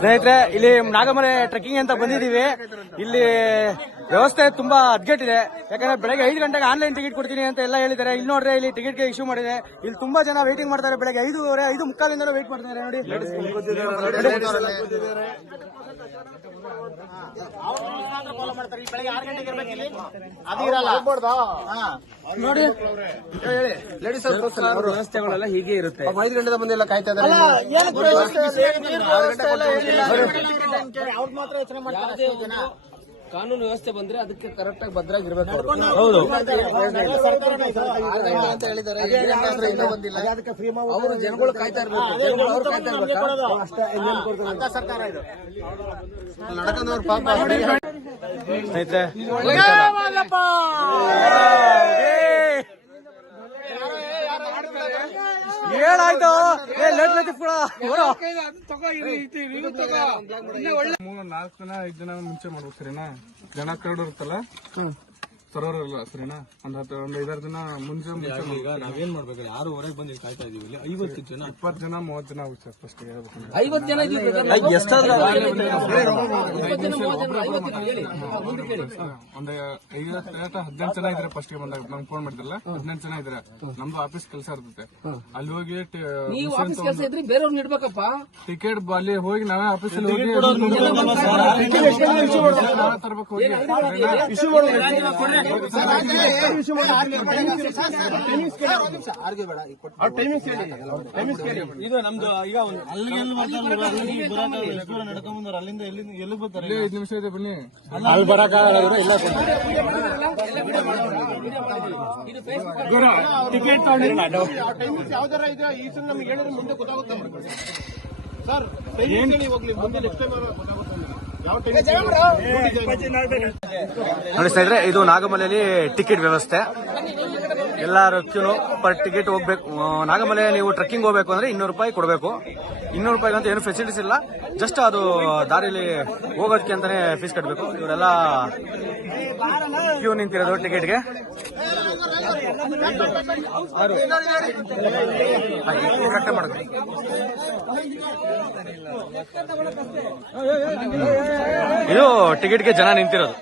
ಸ್ನೇಹಿತರೆ, ಇಲ್ಲಿ ನಾಗಮಲೆ ಟ್ರೆಕ್ಕಿಂಗ್ ಅಂತ ಬಂದಿದೀವಿ. ಇಲ್ಲಿ ವ್ಯವಸ್ಥೆ ತುಂಬಾ ಅದ್ಗೆಟ್ಟಿದೆ. ಯಾಕಂದ್ರೆ ಬೆಳಗ್ಗೆ 5 ಗಂಟೆಗೆ ಆನ್ಲೈನ್ ಟಿಕೆಟ್ ಕೊಡ್ತೀನಿ ಅಂತ ಎಲ್ಲ ಹೇಳಿದ್ದಾರೆ. ಇಲ್ಲಿ ನೋಡ್ರೆ ಇಲ್ಲಿ ಟಿಕೆಟ್ ಗೆ ಇಶ್ಯೂ ಮಾಡಿದೆ. ಇಲ್ಲಿ ತುಂಬಾ ಜನ ವೇಟಿಂಗ್ ಮಾಡ್ತಾರೆ. ಬೆಳಗ್ಗೆ 5:30, 5:45 ವೇಟ್ ಮಾಡ್ತಾರೆ ನೋಡಿ. ನೋಡಿ ಲೇಡೀಸ್ ವ್ಯವಸ್ಥೆಗಳೆಲ್ಲ ಹೀಗೆ ಇರುತ್ತೆ. 5 ಗಂಟೆ ಬಂದೆಲ್ಲ ಕಾಯ್ತಾ ಇದ್ದಾರೆ. ಕಾನೂನು ವ್ಯವಸ್ಥೆ ಬಂದ್ರೆ ಅದಕ್ಕೆ ಕರೆಕ್ಟ್ ಆಗಿ ಭದ್ರಾಗಿರ್ಬೇಕು. ಹೌದು, ಅಂತ ಹೇಳಿದ್ದಾರೆ. ಅವರು ಜನಗಳು ಕಾಯ್ತಾ ಇರ್ಬೇಕು. ಸರ್ಕಾರ ಇದು ಸ್ನೇಹಿತರೆ, ಏನಾಯ್ತು? 4 ಜನ 5 ಜನ ಮುಂಚೆ ಮಾಡ್ಬೇಕು ಸರಿನಾ? ಜನ ಕರಡು ಇರುತ್ತಲ್ಲ ಸರೋರಲ್ಲ ಸರಿನಾ? ಒಂದ್ 5-6 ಜನ ಮುಂಚೆ ಈಗ ನಾವೇನ್ ಮಾಡ್ಬೇಕು? ಯಾರು ಹೊರಗೆ ಬಂದು ಕಾಯ್ತಾ ಇದೀವಿ. 50 ಜನ 20 ಜನ 30 ಜನ ಆಗುತ್ತೆ ಸರ್. ಫಸ್ಟ್ 50 ಜನ ಒಂದು 18 ಜನ ಇದ್ರೆ ಫಸ್ಟ್ ಬಂದಾಗ ನಂಗೆ ಫೋನ್ ಮಾಡಿದ್ರಲ್ಲ, 18 ಜನ ಇದ್ರೆ ನಮ್ದು ಆಫೀಸ್ ಕೆಲಸ ಇರ್ತೈತೆ. ಅಲ್ಲಿ ಹೋಗಿ ಬೇರೆಯವ್ರನ್ನ ಇಡ್ಬೇಕಪ್ಪ. ಟಿಕೆಟ್ ಅಲ್ಲಿ ಹೋಗಿ ನಾವೇ ಆಫೀಸಲ್ಲಿ ಹೋಗಿ ತರ್ಬೇಕು. ಹೋಗಿ ಇದು ನಮ್ದು ಈಗ ನಡ್ಕೊಂಡ್ಬಂದ್ರೆ ಅಲ್ಲಿಂದ ಎಲ್ಲಿ ಬರ್ತಾರೆ? 5 ನಿಮಿಷ ಇದೆ, ಬನ್ನಿ. ಅಲ್ಲಿ ಬರಕ್ಕಾಗಲ್ಲ. ಟಿಕೆಟ್ ಯಾವ್ದಾರ ಇದೆ ಈ ಸಲ ನಮ್ಗೆ ಹೇಳಿದ್ರೆ ಮುಂದೆ ಗೊತ್ತಾಗುತ್ತೆ ಸರ್. ಹೋಗ್ಲಿ ಮುಂದೆ ನೆಕ್ಸ್ಟ್ ಟೈಮ್ ಗೊತ್ತಾಗುತ್ತೆ. ನೋಡಿ ಸ್ನೇಹಿತರೆ, ಇದು ನಾಗಮಲೆಯಲ್ಲಿ ಟಿಕೆಟ್ ವ್ಯವಸ್ಥೆ. ಎಲ್ಲರೂ ಕ್ಯೂನು ಪರ್ ಟಿಕೆಟ್ ಹೋಗ್ಬೇಕು. ನಾಗಮಲೆ ನೀವು ಟ್ರೆಕ್ಕಿಂಗ್ ಹೋಗ್ಬೇಕು ಅಂದ್ರೆ 200 ರೂಪಾಯಿ ಕೊಡಬೇಕು. 200 ರೂಪಾಯಿಗೆ ಅಂತ ಏನು ಫೆಸಿಲಿಟೀಸ್ ಇಲ್ಲ. ಜಸ್ಟ್ ಅದು ದಾರಿಯಲ್ಲಿ ಹೋಗೋದಕ್ಕೆ ಅಂತಾನೆ ಫೀಸ್ ಕಟ್ಟಬೇಕು. ಇವರೆಲ್ಲ ಕ್ಯೂ ನಿಂತಿರೋದು ಟಿಕೆಟ್ಗೆ. ಇದು ಟಿಕೆಟ್ಗೆ ಜನ ನಿಂತಿರೋದು.